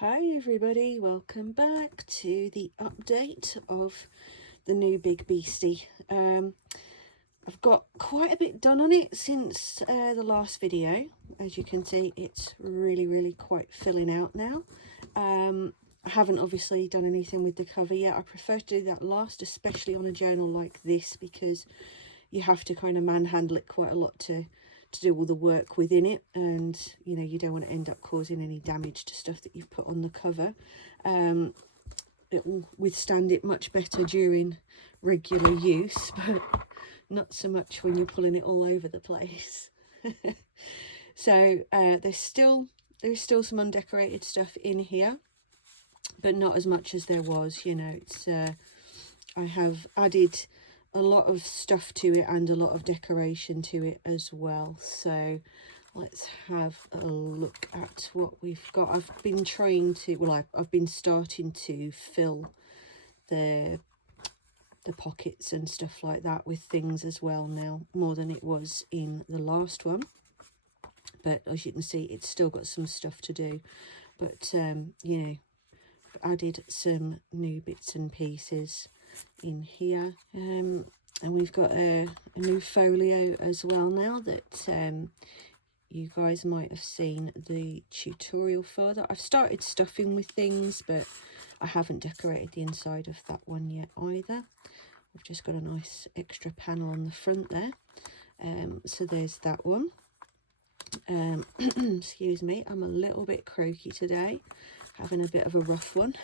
Hi everybody, welcome back to the update of the new Big Beastie. I've got quite a bit done on it since the last video. As you can see, it's really quite filling out now. I haven't obviously done anything with the cover yet. I prefer to do that last, especially on a journal like this, because you have to kind of manhandle it quite a lot to do all the work within it, and you know, you don't want to end up causing any damage to stuff that you've put on the cover. It will withstand it much better during regular use, but not so much when you're pulling it all over the place. So there's still some undecorated stuff in here, but not as much as there was. You know, it's I have added a lot of stuff to it and a lot of decoration to it as well. So let's have a look at what we've got. I've been trying to, well, I've been starting to fill the pockets and stuff like that with things as well now, more than it was in the last one. But as you can see, it's still got some stuff to do. But you know, I've added some new bits and pieces in here, and we've got a new folio as well now that you guys might have seen the tutorial for. That I've started stuffing with things, but I haven't decorated the inside of that one yet either. I've just got a nice extra panel on the front there. So there's that one. Excuse me, I'm a little bit croaky today, having a bit of a rough one.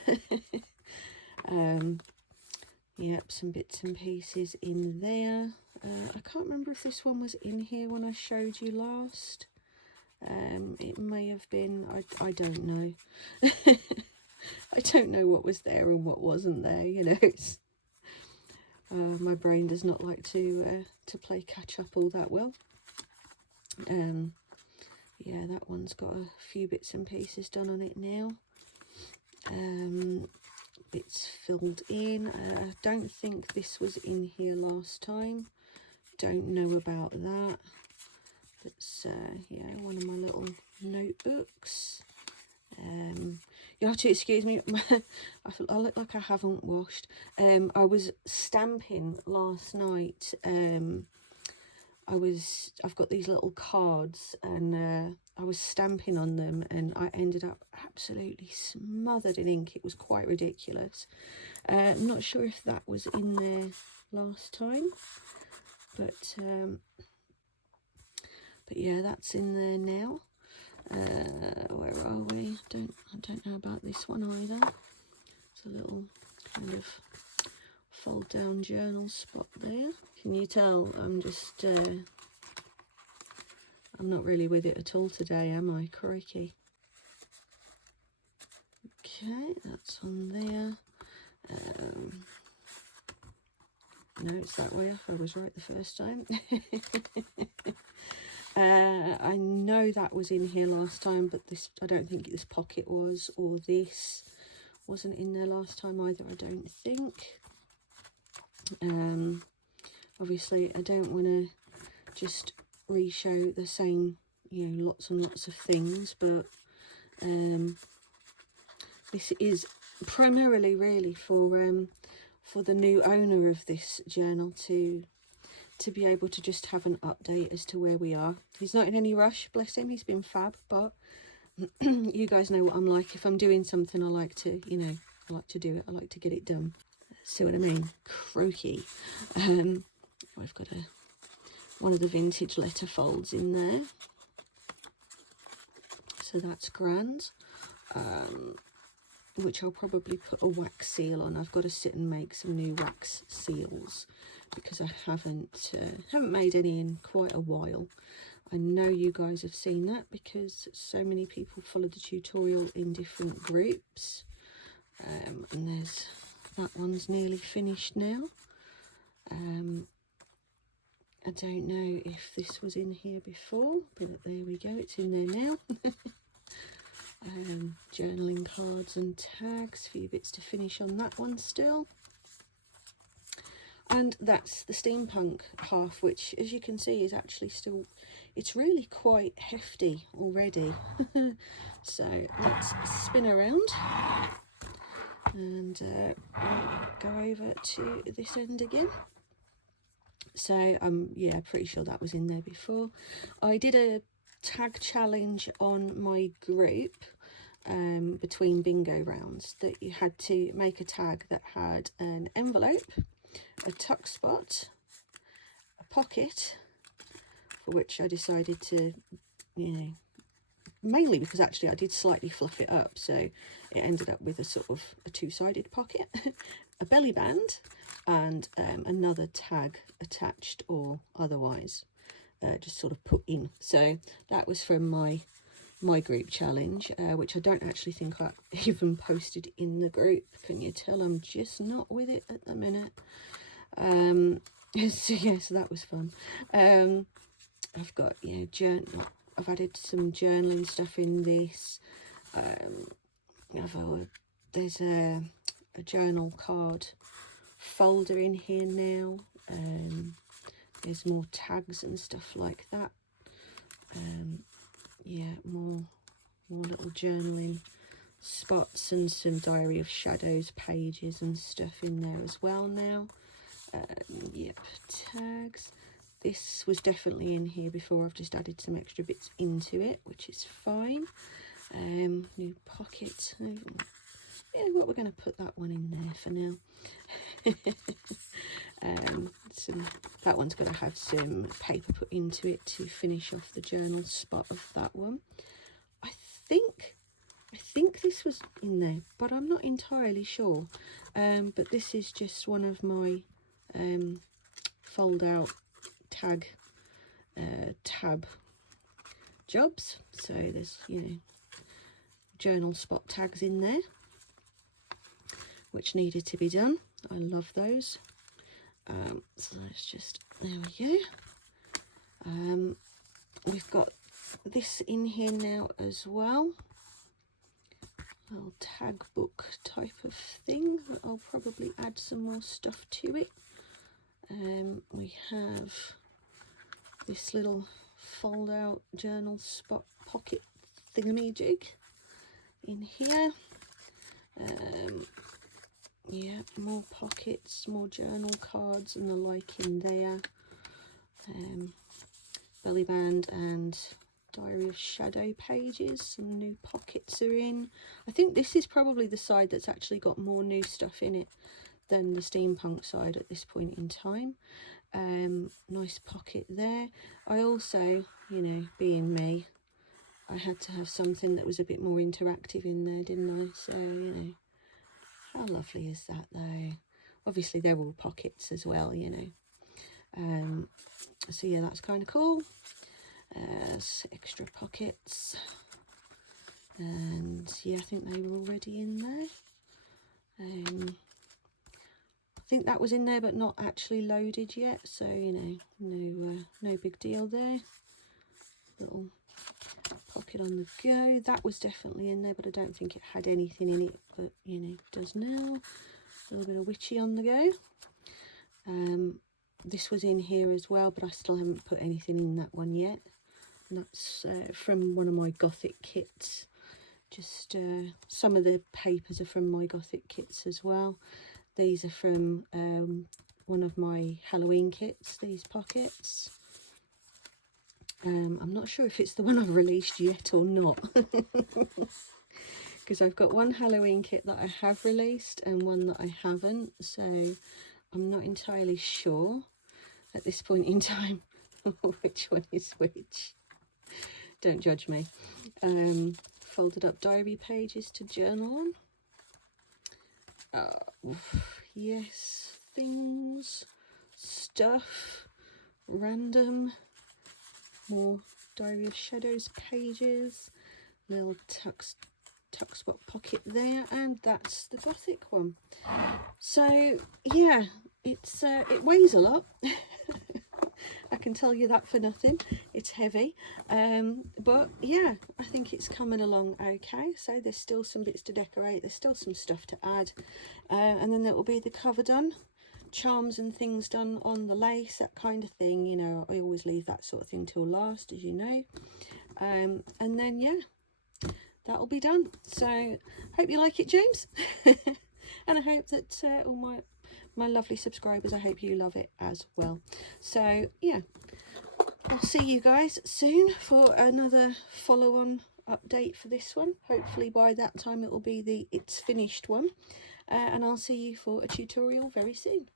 Yep, some bits and pieces in there. I can't remember if this one was in here when I showed you last. It may have been, I don't know. I don't know what was there and what wasn't there, you know. It's, my brain does not like to play catch up all that well. Yeah, that one's got a few bits and pieces done on it now. Bits filled in. I don't think this was in here last time. Don't know about that. That's yeah, one of my little notebooks. You have to excuse me. I look like I haven't washed. I was stamping last night. I've got these little cards, and I was stamping on them, and I ended up absolutely smothered in ink. It was quite ridiculous. I'm not sure if that was in there last time, but yeah, that's in there now. Where are we? I don't know about this one either. It's a little kind of fold down journal spot there. Can you tell I'm just I'm not really with it at all today, am I? Crikey. Okay, that's on there. No, it's that way up. I was right the first time. I know that was in here last time, but this, I don't think this pocket was, or this wasn't in there last time either, I don't think. Obviously I don't want to just re-show the same, you know, lots and lots of things, but this is primarily really for the new owner of this journal to be able to just have an update as to where we are. He's not in any rush, bless him, he's been fab, but you guys know what I'm like. If I'm doing something, I like to, you know, I like to do it, I like to get it done. See what I mean? Croaky. I've got one of the vintage letter folds in there, so that's grand. Which I'll probably put a wax seal on. I've got to sit and make some new wax seals because I haven't made any in quite a while. I know you guys have seen that because so many people follow the tutorial in different groups. And there's that one's nearly finished now. I don't know if this was in here before, but there we go, it's in there now. Journaling cards and tags, a few bits to finish on that one still. And that's the steampunk half, which, as you can see, is actually still, it's really quite hefty already. So let's spin around and I'll go over to this end again. So yeah, pretty sure that was in there before. I did a tag challenge on my group between bingo rounds, that you had to make a tag that had an envelope, a tuck spot, a pocket, for which I decided to, you know, mainly because actually I did slightly fluff it up, so it ended up with a sort of a two-sided pocket, a belly band, and another tag attached or otherwise, just sort of put in. So that was from my group challenge, which I don't actually think I even posted in the group. Can you tell I'm just not with it at the minute? So yeah, so that was fun. I've got, you know, I've added some journaling stuff in this. There's a journal card folder in here now. There's more tags and stuff like that. Yeah, more little journaling spots and some Diary of Shadows pages and stuff in there as well now. Yep, tags. This was definitely in here before. I've just added some extra bits into it, which is fine. New pocket. Yeah, what we're going to put that one in there for now. That one's going to have some paper put into it to finish off the journal spot of that one. I think this was in there, but I'm not entirely sure. But this is just one of my fold out tab jobs. So there's, you know, journal spot tags in there, which needed to be done. I love those. So let's just, there we go. We've got this in here now as well. A little tag book type of thing. I'll probably add some more stuff to it. We have this little fold out journal spot pocket thingamajig in here. Yeah, more pockets, more journal cards and the like in there. Belly band and Diary of Shadow pages, some new pockets are in. I think this is probably the side that's actually got more new stuff in it than the steampunk side at this point in time. Nice pocket there. I also, you know, being me, I had to have something that was a bit more interactive in there, didn't I? So, you know, how lovely is that though? Obviously they're all pockets as well, you know. So yeah, that's kind of cool. Extra pockets, and yeah, I think they were already in there. I think that was in there but not actually loaded yet, so you know, no big deal there. Little pocket on the go. That was definitely in there, but I don't think it had anything in it, but you know, it does now. A little bit of witchy on the go. This was in here as well, but I still haven't put anything in that one yet. And that's from one of my Gothic kits. Just some of the papers are from my Gothic kits as well. These are from one of my Halloween kits, these pockets. I'm not sure if it's the one I've released yet or not. Because I've got one Halloween kit that I have released and one that I haven't. So I'm not entirely sure at this point in time which one is which. Don't judge me. Folded up diary pages to journal on. Yes, things, stuff, random, more Diary of Shadows pages, little tuck spot pocket there, and that's the Gothic one. So yeah, it's it weighs a lot. I can tell you that for nothing. It's heavy, but yeah, I think it's coming along okay. So there's still some bits to decorate, there's still some stuff to add, and then that will be the cover done. charms and things done on the lace, that kind of thing. You know, I always leave that sort of thing till last, as you know. And then yeah, that'll be done. So hope you like it, James. And I hope that all my lovely subscribers, I hope you love it as well. So yeah, I'll see you guys soon for another follow-on update for this one. Hopefully by that time it will be the it's finished one, and I'll see you for a tutorial very soon.